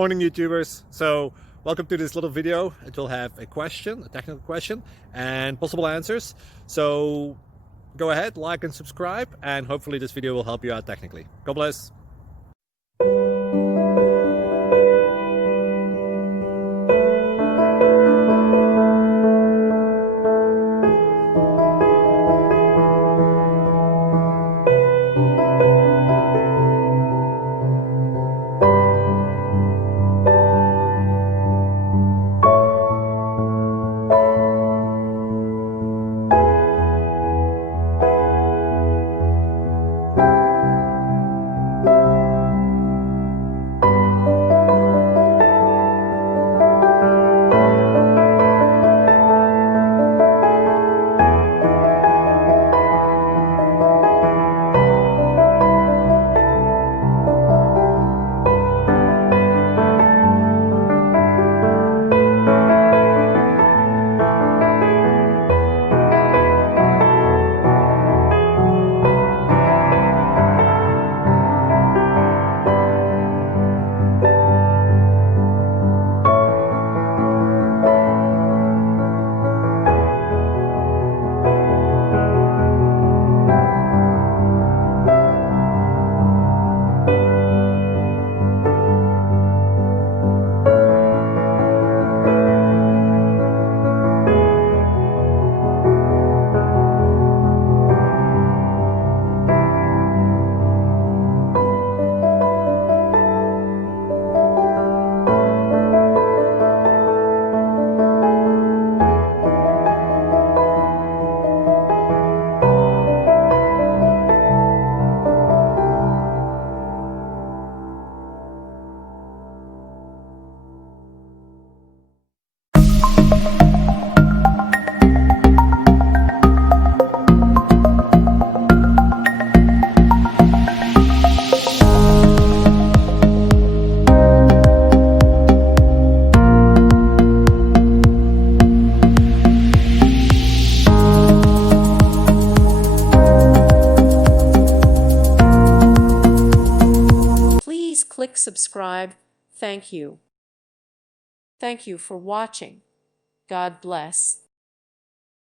Morning YouTubers. So welcome to this little video. It will have a question, a technical question, and possible answers. So go ahead, like and subscribe, and hopefully this video will help you out technically. God bless. Please click subscribe. Thank you. Thank you for watching. God bless.